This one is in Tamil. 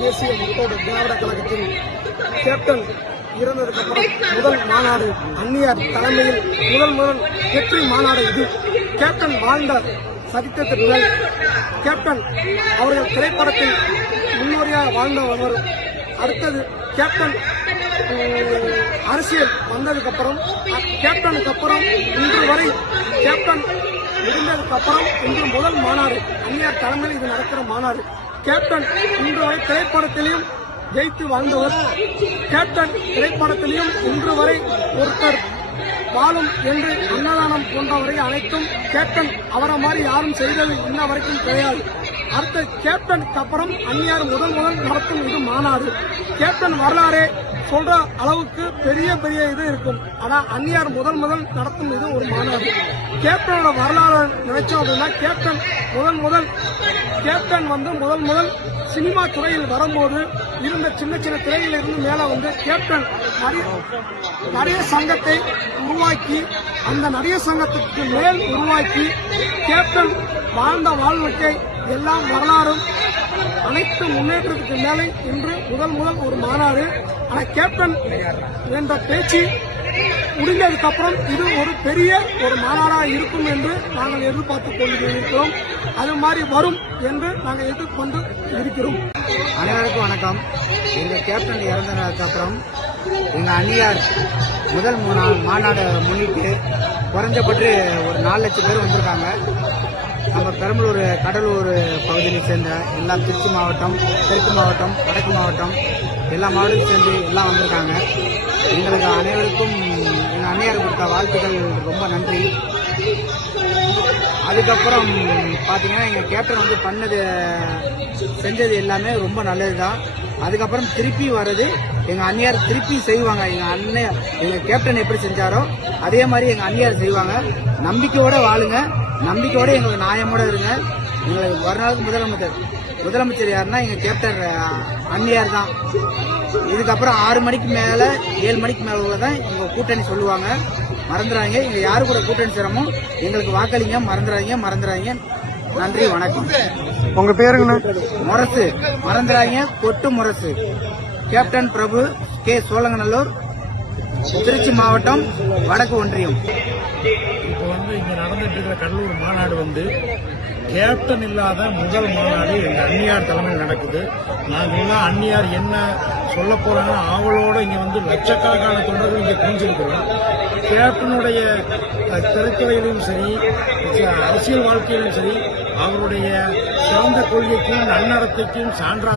தேசிய முற்போக்கு திராவிட கழகத்தின் கேப்டன் இறந்ததுக்கு அப்புறம் முதல் மாநாடு அந்நியார் தலைமையில் முதல் வெற்றி மாநாடு இது. கேப்டன் வாழ்ந்த சரித்திரத்திற்கு கேப்டன் அவர்கள் திரைப்படத்தில் முன்னோடியாக வாழ்ந்தவர். அடுத்தது கேப்டன் அரசியல் வந்ததுக்கு அப்புறம் கேப்டனுக்கு அப்புறம் இன்று வரை கேப்டன் முடிந்ததுக்கு அப்புறம் இன்று முதல் மாநாடு அந்நியார் தலைமையில் இது நடக்கிற மாநாடு. கேப்டன் இன்று வரை திரைப்படத்திலையும் ஜெயித்து வாழ்ந்தவர். கேப்டன் திரைப்படத்திலையும் இன்று வரை ஒருத்தர் வாழும் என்று அன்னதானம் போன்றவரை அனைத்தும் கேப்டன் அவரை மாதிரி யாரும் செய்தது இன்ன வரைக்கும் கிடையாது. அடுத்த கேப்டனுக்கு அப்புறம் அந்நியார் முதல் நடத்தும் இது மாநாடு. கேப்டன் வரலாறே சொல்ற அளவுக்கு பெரிய இது இருக்கும். ஆனா அந்நியார் முதல் நடத்தும் இது ஒரு மாநாடு. கேப்டனோட வரலாறு நினைச்சோம் அப்படின்னா கேப்டன் கேப்டன் வந்து முதல் சினிமா துறையில் வரும்போது இருந்த சின்ன திரையில இருந்து மேல வந்து கேப்டன் நிறைய சங்கத்தை உருவாக்கி அந்த நிறைய சங்கத்துக்கு மேல் உருவாக்கி கேப்டன் வாழ்ந்த வாழ்க்கை எல்லாம் வரலாறும் அனைத்து முன்னேற்றத்துக்கு மேலே இன்று முதல் ஒரு மாநாடு. ஆனா கேப்டன் என்ற பேச்சு முடிந்ததுக்கு அப்புறம் இது ஒரு பெரிய ஒரு மாநாடாக இருக்கும் என்று நாங்கள் எதிர்பார்த்துக் கொண்டிருக்கிறோம். அது மாதிரி வரும் என்று நாங்கள் எதிர்கொண்டு இருக்கிறோம். அனைவருக்கும் வணக்கம். எங்க கேப்டன் இறந்ததுக்கு அப்புறம் எங்க அந்நியார் முதல் மாநாடு முன்னிட்டு குறைஞ்சபட்டு ஒரு 4 லட்சம் பேர் வந்திருக்காங்க. நம்ம பெரம்பலூர் கடலூர் பகுதியை சேர்ந்த எல்லாம் திருச்சி மாவட்டம், தெற்கு மாவட்டம், வடக்கு மாவட்டம் எல்லா மாவட்டத்தையும் சேர்ந்து எல்லாம் வந்திருக்காங்க. எங்களுக்கு அனைவருக்கும் எங்கள் அந்நியார் கொடுத்த வாழ்த்துக்கள் ரொம்ப நன்றி. அதுக்கப்புறம் பார்த்தீங்கன்னா எங்கள் கேப்டன் வந்து செஞ்சது எல்லாமே ரொம்ப நல்லது தான். அதுக்கப்புறம் திருப்பி வர்றது எங்கள் அந்நியார் திருப்பி செய்வாங்க. எங்கள் கேப்டன் எப்படி செஞ்சாரோ அதே மாதிரி எங்கள் அந்நியார் செய்வாங்க. நம்பிக்கையோடு வாழுங்க, நம்பிக்கையோட எங்களுக்கு நியாயமோட இருங்க. எங்களுக்கு ஒரு நாளுக்கு முதலமைச்சர் யாருன்னா எங்க கேப்டன் அந்நியார் தான். இதுக்கப்புறம் 6 மணிக்கு மேல 7 மணிக்கு மேல உள்ளதான் எங்க கூட்டணி சொல்லுவாங்க. மறந்துடாங்க. எங்க யாரு கூட கூட்டணி சேரமோ எங்களுக்கு வாக்களிங்க. மறந்துடாங்க. நன்றி, வணக்கம். உங்க பேருங்க? முரசு. மறந்துடாங்க, கொட்டு முரசு. கேப்டன் பிரபு, கே. சோழங்கநல்லூர், திருச்சி மாவட்டம், வடக்கு ஒன்றியம். இப்போ வந்து இங்க நடந்துட்டு இருக்கிற கடலூர் மாநாடு வந்து கேப்டன் இல்லாத முதல் மாநாடு எங்க அந்நியார் தலைமையில் நடக்குது. நாங்கெல்லாம் அந்நியார் என்ன சொல்ல போறாங்க ஆவலோட இங்க வந்து லட்சக்கணக்கான தொண்டர்கள் இங்க குவிஞ்சிருக்கிறோம். கேப்டனுடைய திரைத்துறையிலும் சரி, அரசியல் வாழ்க்கையிலும் சரி, அவருடைய சிறந்த கொள்கைக்கும் நன்னடத்தைக்கும் சான்றா